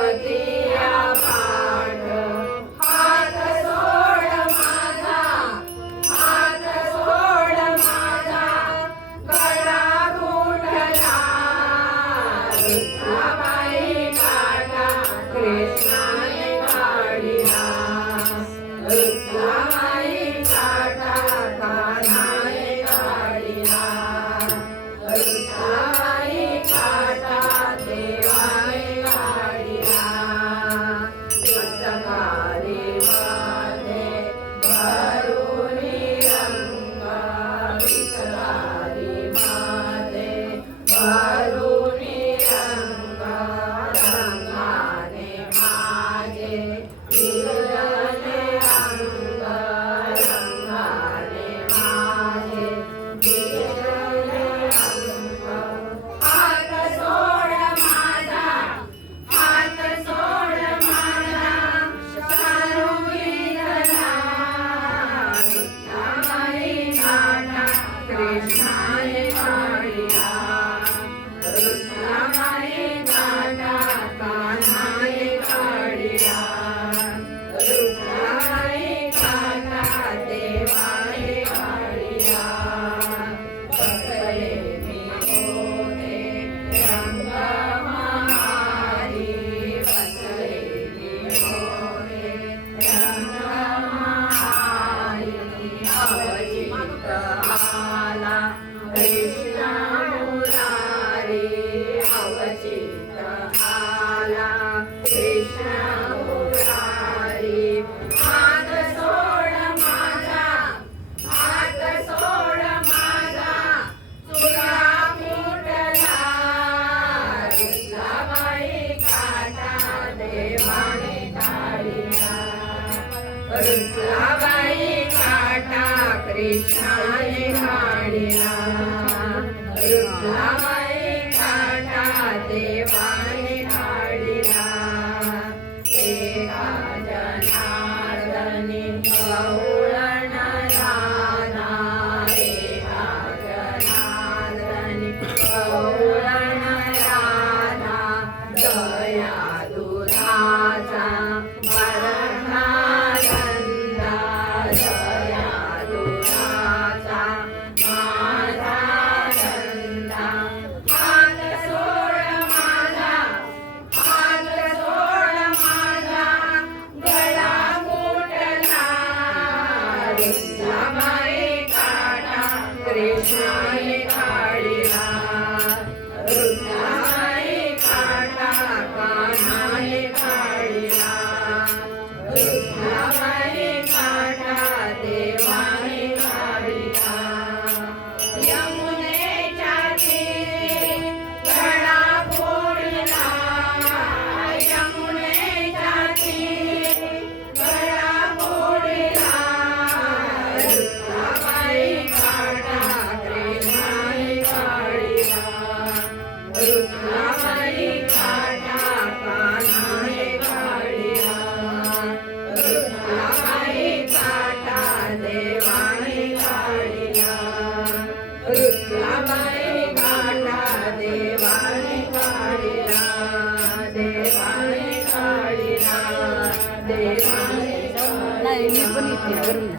पतिया पाठ हात सोड माझा हात सोड माझा गळा घुटला रुक्माबाई काटा कृष्णाने काढिला रुक्माबाई काटा कान्हाने काढिला रुक्माबाई काटा देवाने काढिला मस्तकाले मध्ये भरुनी रंग विसरारी मध्ये भरुनी रंग रंगाने माझे विरले अंग रंगाने माझे विरले अंग हात सोड माझा हात सोड माझा शारू विरला रुक्माबाई काटा कृष्णाने काढिला रुक्माबाई काटा कान्हाने काढिला रुक्माबाई काटा देवाने काढिला बसले मी होते रंगमहारी बसले मी होते रंगमहारी अवचित आला कृष्ण मुरारी अवचित आला कृष्ण मुरारी हात सोड माझा हात सोड माझा तुला फुटला रुक्माबाई काटा देवाने काढिला रुक्माबाई काटा कृष्णाने काढिला रुक्माबाई काटा देवाने काढिला एका जनार्दनी गवळण राधा एका जनार्दनी गवळण राधा दया दुधाचा वरठा धंदा दया दुधाचा माझा धंदा हात सोड माझा हात सोड माझा गळा घुटला रुक्माबाई काटा कृष्णाने काढिला रुक्माबाई काटा कान्हाने काढिला रुक्माबाई काटा देवाने काढिला यमुनेच्या तीरी घडा फोडला यमुनेच्या तीरी घडा फोडला रुक्माबाई काटा कृष्णाने काढिला रुक्माबाई काटा कान्हाने काढिला रुक्माबाई काटा देवाने काढिला रुक्माबाई काटा देवाने काढिला देवाने काढिला देवाने काढिला